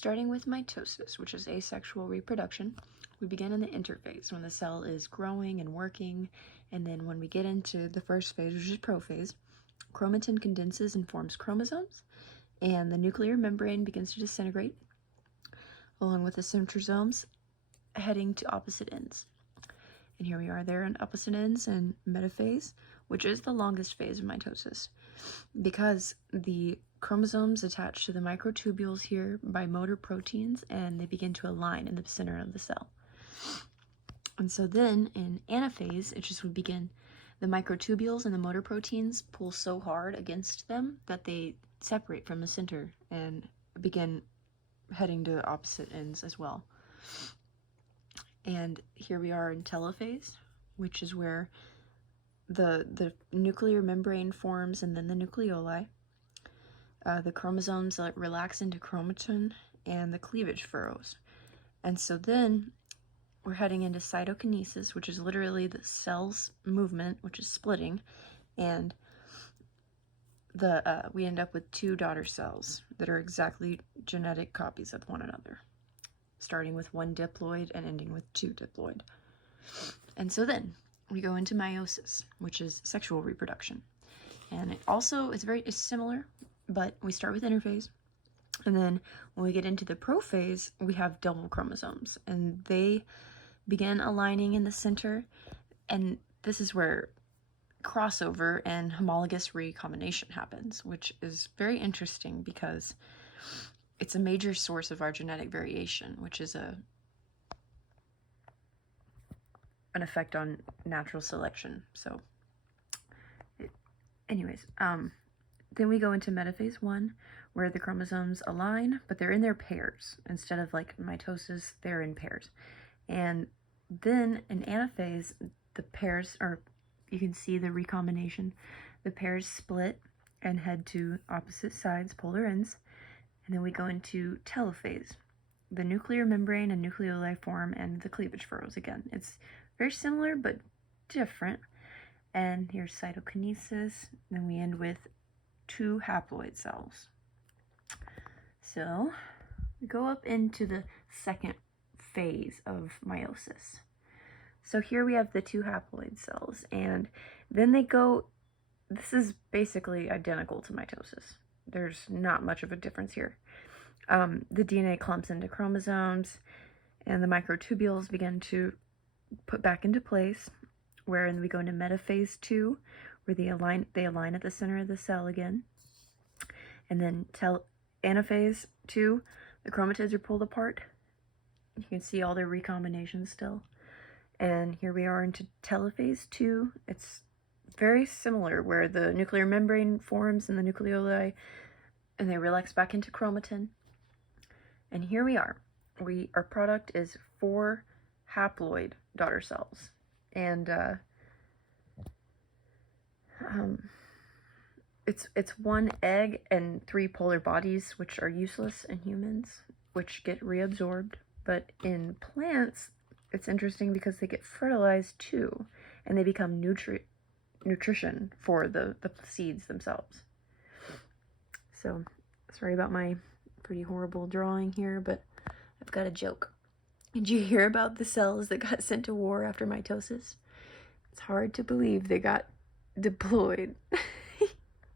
Starting with mitosis, which is asexual reproduction, we begin in the interphase when the cell is growing and working, and then when we get into the first phase, which is prophase, chromatin condenses and forms chromosomes, and the nuclear membrane begins to disintegrate, along with the centrosomes heading to opposite ends. And here we are there on opposite ends in metaphase, which is the longest phase of mitosis, because the chromosomes attach to the microtubules here by motor proteins, and they begin to align in the center of the cell. And so then in anaphase, it just would begin, the microtubules and the motor proteins pull so hard against them that they separate from the center and begin heading to opposite ends as well. And here we are in telophase, which is where the nuclear membrane forms and then the nucleoli. The chromosomes relax into chromatin and the cleavage furrows. And so then we're heading into cytokinesis, which is literally the cell's movement, which is splitting, and we end up with two daughter cells that are exactly genetic copies of one another, starting with one diploid and ending with two diploid. And so then we go into meiosis, which is sexual reproduction. And it also is very similar, but we start with interphase. And then when we get into the prophase, we have double chromosomes, and they begin aligning in the center. And this is where crossover and homologous recombination happens, which is very interesting because it's a major source of our genetic variation, which is an effect on natural selection. So anyways, then we go into metaphase 1, where the chromosomes align, but they're in their pairs. Instead of like mitosis, they're in pairs. And then in anaphase, the pairs, or you can see the recombination, the pairs split and head to opposite sides, polar ends. And then we go into telophase. The nuclear membrane and nucleoli form, and the cleavage furrows again. It's very similar, but different. And here's cytokinesis. Then we end with two haploid cells. So we go up into the second phase of meiosis. So here we have the two haploid cells, and then they go, this is basically identical to mitosis. There's not much of a difference here. The DNA clumps into chromosomes, and the microtubules begin to put back into place, wherein we go into metaphase 2, where they align at the center of the cell again. And then anaphase 2, the chromatids are pulled apart. You can see all their recombinations still. And here we are into telophase 2. It's very similar, where the nuclear membrane forms and the nucleoli, and they relax back into chromatin. And here we are. Our product is 4 haploid daughter cells. And it's 1 egg and 3 polar bodies, which are useless in humans, which get reabsorbed. But in plants, it's interesting because they get fertilized too, and they become nutrition for the seeds themselves. So, sorry about my pretty horrible drawing here, but I've got a joke. Did you hear about the cells that got sent to war after mitosis? It's hard to believe they got deployed.